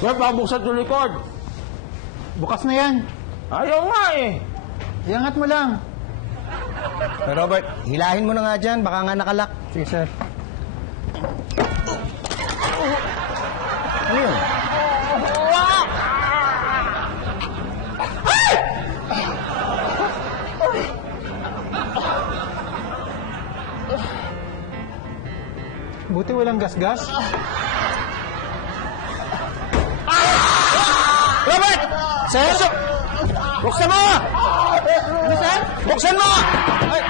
Sir, pabuksan yung likod. Bukas na yan. Ayaw nga eh. Iangat mo lang. Robert, hilahin mo na nga dyan. Baka nga nakalak. Sige, sir. Ano yun? Buti walang gas-gas. Robert! Sir? Buksan mo! Ano, sir? Buksan mo! Ay!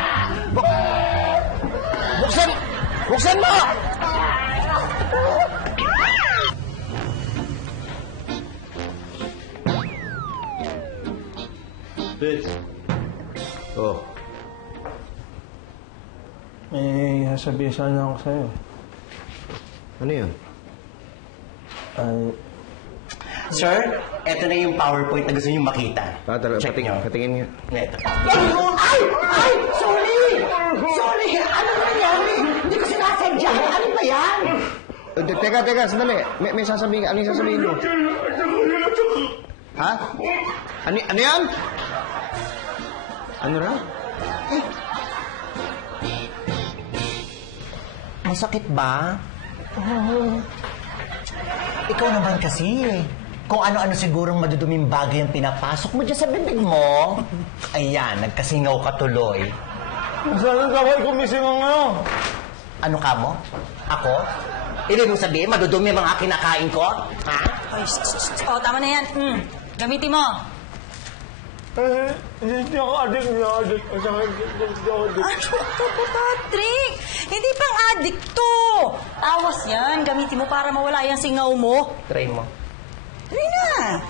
Buksan! Buksan mo! Bitch. Oh. May sasabihin sana ako sa'yo. Ano yun? Sir, eto na yung PowerPoint na gusto niyo makita. Check nyo. Patingin nga. Ito. Ay! Ay! Sorry! Sorry! Ano nangyari? Hindi ko sinasadya. Ano ba yan? Teka, sandali. May sasabihin. Ano yung sasabihin mo? Ha? Ano yan? Ano raw? Masakit ba? Ikaw naman kasi eh. Kung ano-ano sigurong maduduming bagay ang pinapasok mo dyan sa bibig mo. Ayan, nagkasingaw ka tuloy. Saan ka ba kumising ang ano? Ano ka mo? Ako? Ibig mong sabihin, madudumi ang mga kinakain ko? Ha? Ay, oh, tama na yan. Gamitin mo. Hindi ako adik. Ano to, Patrick? Hindi pang addict to. Awas yan. Gamitin mo para mawala yung singaw mo. Try mo. Try na.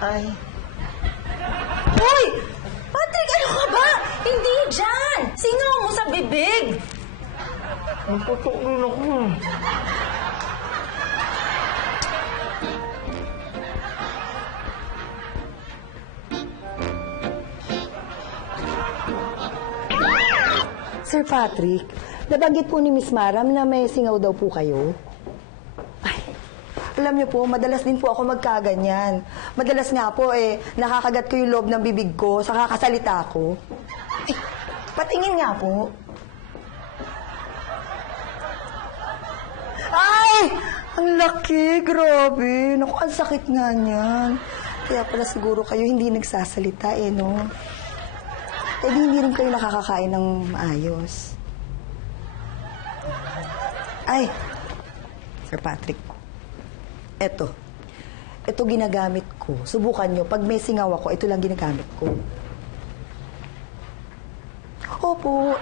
Ay. Hoy! Patrick, ano ka ba? Hindi dyan. Singaw mo sa bibig. Naputok rin ako. Sir Patrick, nabanggit po ni Miss Maram na may singaw daw po kayo. Ay, alam niyo po, madalas din po ako magkaganyan. Madalas nga po nakakagat ko yung loob ng bibig ko sa kakasalita ko. Ay, patingin nga po. Ay! Ang laki, grabe. Naku, ang sakit nga niyan. Kaya pala siguro kayo hindi nagsasalita no? Eh di hindi rin kayo nakakakain ng maayos. Ay, Sir Patrick, eto ginagamit ko. Subukan nyo, pag may singaw ako, ito lang ginagamit ko. Opo,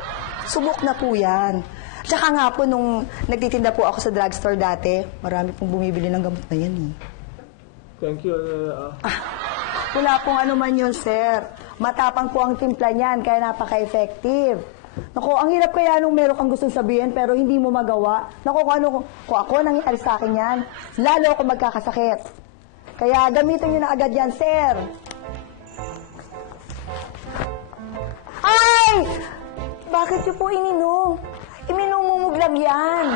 subok na po yan. Tsaka nga po, nung nagtitinda po ako sa drugstore dati, marami pong bumibili ng gamot na yan eh. Thank you. Wala pong ano man yun, sir. Matapang po ang timpla niyan, kaya napaka-effective. Naku, ang hirap kaya nung meron kang gustong sabihin, pero hindi mo magawa. Naku, kung ako nangyari sa akin yan, lalo ako magkakasakit. Kaya gamitin niyo na agad yan, sir. Ay! Bakit niyo po ininom? Iminumumog lang yan.